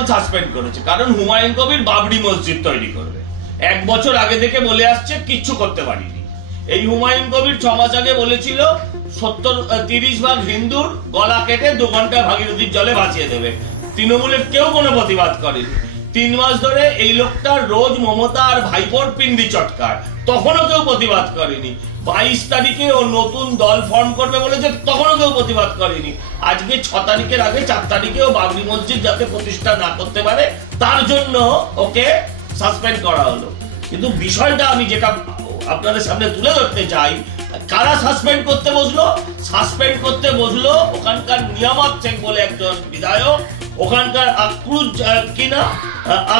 দল সাসপেন্ড করেছে। কারণ হুমায়ুন কবির বাবরি মসজিদ তৈরি করবে। এক বছর আগে থেকে বলে আসছে, কিচ্ছু করতে পারিনি। এই হুমায়ুন কবির ছ মাস আগে বলেছিল, সত্তর তিরিশ ভাগ হিন্দুর গলা কেটে দু ঘণ্টা ভাগীরথীর জলে বাঁচিয়ে দেবে। তৃণমূলের কেউ কোনো প্রতিবাদ করেনি। তিন মাস ধরে এই লোকটার রোজ মমতা আর ভাইপোর পিন্ডি চটকার তখনও কেউ প্রতিবাদ করেনি। বাইশ তারিখে ও নতুন দল ফর্ম করবে বলেছে, তখনও কেউ প্রতিবাদ করেনি। আজকে ছ তারিখের আগে, চার তারিখে ও বাবরি মসজিদ যাতে প্রতিষ্ঠা না করতে পারে, তার জন্য ওকে সাসপেন্ড করা হলো। কিন্তু বিষয়টা আমি যেটা আপনাদের সামনে তুলে ধরতে চাই, কারা সাসপেন্ড করতে বসল? সাসপেন্ড করতে বসল ওখানকার নিয়ামত শেখ বলে একজন বিধায়ক। ওখানকার আক্রুজ কিনা?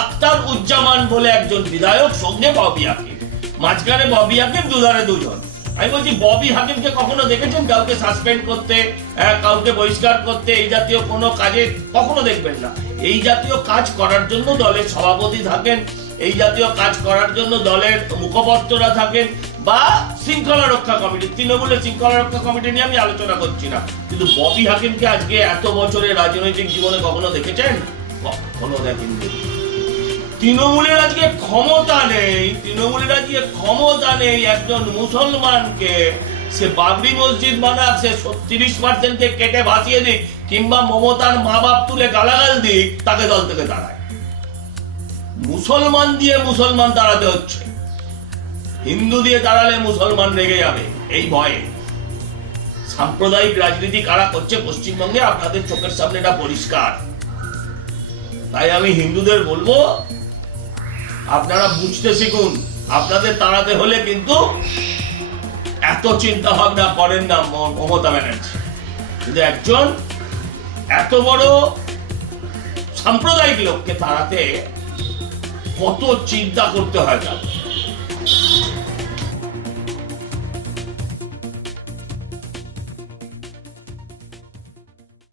আক্তার উজ্জামান বলে একজন বিধায়ক সঙ্গে ববি হাকিম। মাঝখানে ববি হাকিম, দুধারে দুজন। আমি বলছি, ববি হাকিমকে কখনো দেখেছেন? কাউকে সাসপেন্ড করতে কাউকে বহিষ্কার করতে, এই জাতীয় কোনো কাজে কখনো দেখবেন না। এই জাতীয় কাজ করার জন্য দলের সভাপতি থাকেন, এই জাতীয় কাজ করার জন্য দলের মুখপত্ররা থাকেন, বা শৃঙ্খলা রক্ষা কমিটি। তৃণমূলের শৃঙ্খলা রক্ষা কমিটি নিয়ে আমি আলোচনা করছি না। কিন্তু ববি হাকিমকে আজকে এত বছরের রাজনৈতিক জীবনে কখনো দেখেছেন? কখনো দেখেননি তৃণমূলের আজকে ক্ষমতা নেই, তৃণমূলের আজকে ক্ষমতা নেই একজন মুসলমানকে। সে বাবরি মসজিদ বানাক, সে তিরিশ পার্সেন্টকে কেটে ভাসিয়ে দিক, কিংবা মমতার মা বাপ তুলে গালাগাল দিক, তাকে দল থেকে দাঁড়ায় মুসলমান দিয়ে মুসলমান দাঁড়াতে হচ্ছে। হিন্দু দিয়ে দাঁড়ালে মুসলমান রেগে যাবে, এই ভয়ে। সাম্প্রদায়িক রাজনীতি কারা করছে পশ্চিমবঙ্গে, আপনাদের চোখের সামনে এটা পরিষ্কার। তাই আমি হিন্দুদের বলব, আপনারা বুঝতে শিখুন, আপনাদের তাড়াতে হলে কিন্তু এত চিন্তা ভাবনা করেন না মমতা ব্যানার্জি। কিন্তু একজন এত বড় সাম্প্রদায়িক লোককে তাড়াতে কত চিন্তা করতে হয় তাদের।